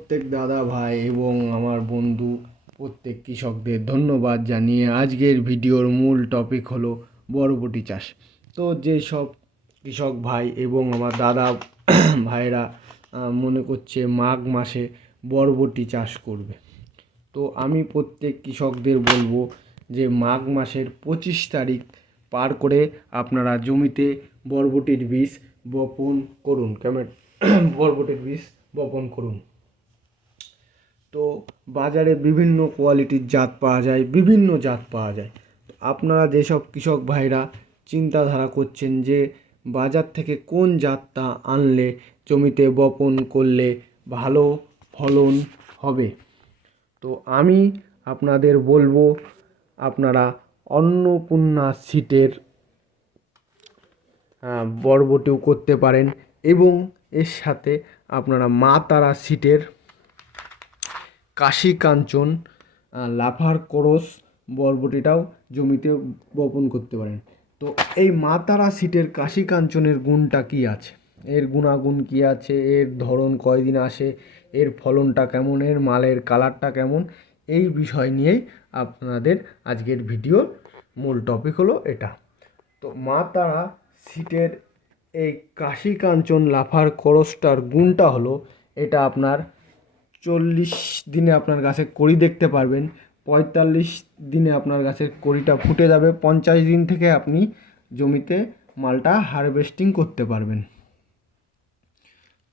প্রত্যেক দাদা ভাই এবং আমার বন্ধু, প্রত্যেক কৃষকদের ধন্যবাদ জানিয়ে আজকের ভিডিওর মূল টপিক হলো বরবটি চাষ। তো যেসব কৃষক ভাই এবং আমার দাদা ভাইরা মনে করছে মাঘ মাসে বরবটি চাষ করবে। তো আমি প্রত্যেক কৃষকদের বলব যে মাঘ মাসের পঁচিশ তারিখ পার করে আপনারা জমিতে বরবটির বীজ বপন করুন। কেমন? বরবটির বীজ বপন করুন। তো বাজারে বিভিন্ন কোয়ালিটির জাত পাওয়া যায়, বিভিন্ন জাত পাওয়া যায়। তো আপনারা যেসব কৃষক ভাইরা চিন্তাধারা করছেন যে বাজার থেকে কোন জাতটা আনলে জমিতে বপন করলে ভালো ফলন হবে? তো আমি আপনাদের বলব, আপনারা অন্নপূর্ণা সিটের বরবটিও করতে পারেন এবং এর সাথে আপনারা মা তারা সিটের কাশি কাঞ্চন লাফার করস বরবটিটাও জমিতে বপন করতে পারেন। তো এই মা তারা সিটের কাশি কাঞ্চনের গুণটা কি আছে? এর গুণাগুণ কি আছে? এর ধরন কয়দিন আসে? এর ফলনটা কেমন? এর মালের কালারটা কেমন? এই বিষয় নিয়েই আপনাদের আজকের ভিডিওর মূল টপিক হলো এটা। তো মা তারা সিটের এই কাশি কাঞ্চন লাফার করসটার গুণটা হলো এটা আপনার চল্লিশ দিনে আপনার গাছে কড়ি দেখতে পারবেন, পঁয়তাল্লিশ দিনে আপনার গাছের কড়িটা ফুটে যাবে, পঞ্চাশ দিন থেকে আপনি জমিতে মালটা হারভেস্টিং করতে পারবেন।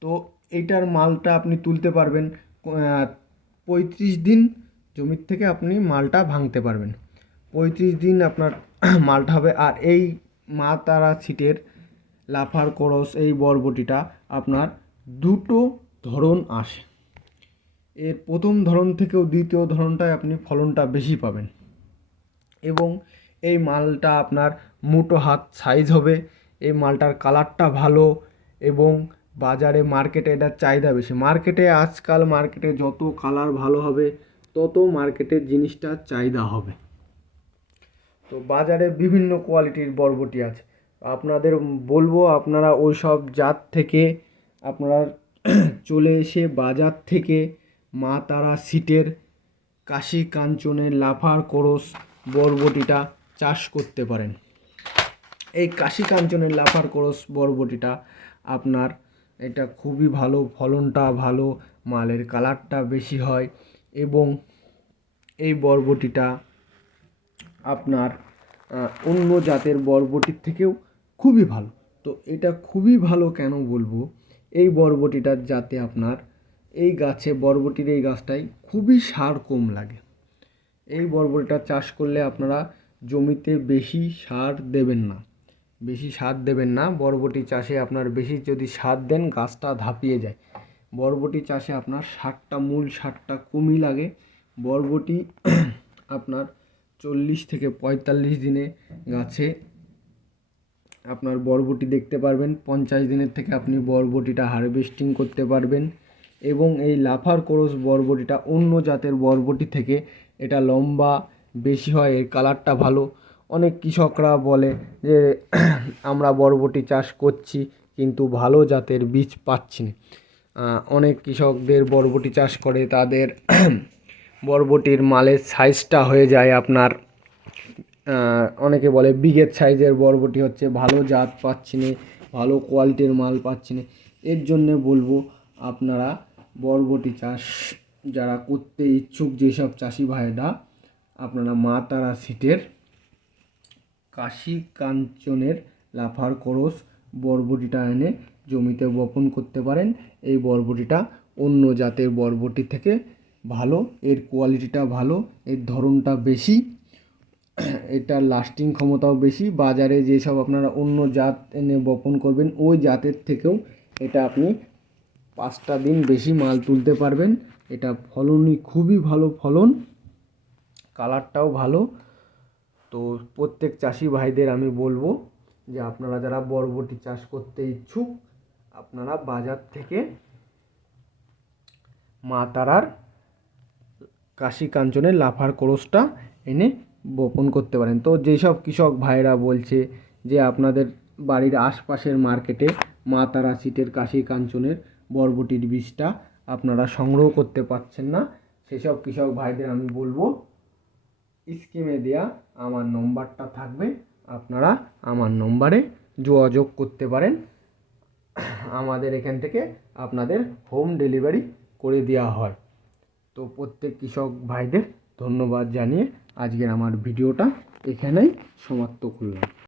তো এইটার মালটা আপনি তুলতে পারবেন পঁয়ত্রিশ দিন জমির থেকে আপনি মালটা ভাঙতে পারবেন। পঁয়ত্রিশ দিন আপনার মালটা হবে, আর এই মা তারা ছিটের, লাফার করস, এই বরবটিটা আপনার দুটো ধরন আসে। এর প্রথম ধরন থেকেও দ্বিতীয় ধরনটায় আপনি ফলনটা বেশি পাবেন। এবং এই মালটা আপনার মোটো হাত সাইজ হবে, এই মালটার কালারটা ভালো এবং বাজারে মার্কেটে এটার চাহিদা বেশি। মার্কেটে আজকাল মার্কেটে যত কালার ভালো হবে, তত মার্কেটের জিনিসটার চাহিদা হবে। তো বাজারে বিভিন্ন কোয়ালিটির বরবটি আছে। আপনাদের বলব আপনারা ওই সব জাত থেকে আপনারা চলে এসে বাজার থেকে মা তারা সিটের কাশি কাঞ্চনের লাফার করস বরবটিটা চাষ করতে পারেন। এই কাশি কাঞ্চনের লাফার করস বরবটিটা আপনার এটা খুবই ভালো, ফলনটা ভালো, মালের কালারটা বেশি হয় এবং এই বরবটিটা আপনার অন্য জাতের বরবটির থেকেও খুবই ভালো। তো এটা খুবই ভালো কেন বলব? এই বরবটিটার যাতে আপনার এই গাছে, বরবটির এই গাছটায় খুবই সার কম লাগে। এই বরবটিটা চাষ করলে আপনারা জমিতে বেশি সার দেবেন না। বেশি সার দেবেন না। বরবটি চাষে আপনার বেশি যদি সার দেন, গাছটা ধাপিয়ে যায়। বরবটি চাষে আপনার সারটা, মূল সারটা কমই লাগে। বরবটি আপনার চল্লিশ থেকে পঁয়তাল্লিশ দিনে গাছে আপনার বরবটি দেখতে পারবেন। পঞ্চাশ দিনের থেকে আপনি বরবটিটা হারভেস্টিং করতে পারবেন। এবং এই লাফার করস বরবটিটা অন্য জাতের বরবটি থেকে এটা লম্বা, বেশি হয়, এর কালারটা ভালো। অনেক কৃষকরা বলে যে, আমরা বরবটি চাষ করছি কিন্তু ভালো জাতের বীজ পাচ্ছি না। অনেক কৃষকদের বরবটি চাষ করে, তাদের বরবটির মালের সাইজটা হয়ে যায় আপনার অনেকে বলে বিগের সাইজের বরবটি হচ্ছে ভালো জাত পাচ্ছি না, ভালো কোয়ালিটির মাল পাচ্ছি না। এর জন্যে বলব আপনারা বরবটি চাষ যারা করতে ইচ্ছুক যেসব চাষি ভাইরা আপনারা মা তারা সিটের কাশি কাঞ্চনের লাফার করস বরবটিটা এনে জমিতে বপন করতে পারেন। এই বরবটিটা অন্য জাতের বরবটি থেকে ভালো, এর কোয়ালিটিটা ভালো, এর ধরনটা বেশি, এটার লাস্টিং ক্ষমতাও বেশি। বাজারে যেসব আপনারা অন্য জাত এনে বপন করবেন, ওই জাতের থেকেও এটা আপনি পাঁচটা দিন বেশি মাল তুলতে পারবেন। এটা ফলনই খুবই ভালো ফলন। কালারটাও ভালো। তো প্রত্যেক চাষি ভাইদের আমি বলব যে আপনারা যারা বরবটি চাষ করতে ইচ্ছুক, আপনারা বাজার থেকে মা তারার কাশি কাঞ্চনের লাফার কোরসটা এনে বপন করতে পারেন। তো যেসব কৃষক ভাইরা বলছে যে আপনাদের বাড়ির আশপাশের মার্কেটে মা তারা সিটের কাশি কাঞ্চনের বরবটির বীজটা আপনারা সংগ্রহ করতে পারছেন না। সেসব কৃষক ভাইদের আমি বলব স্কিমে দেওয়া আমার নম্বরটা থাকবে, আপনারা আমার নম্বরে যোগাযোগ করতে পারেন। আমাদের এখান থেকে আপনাদের হোম ডেলিভারি করে দেওয়া হয়। তো প্রত্যেক কৃষক ভাইদের ধন্যবাদ জানিয়ে আজকের আমার ভিডিওটা এখানেই সমাপ্ত করলাম।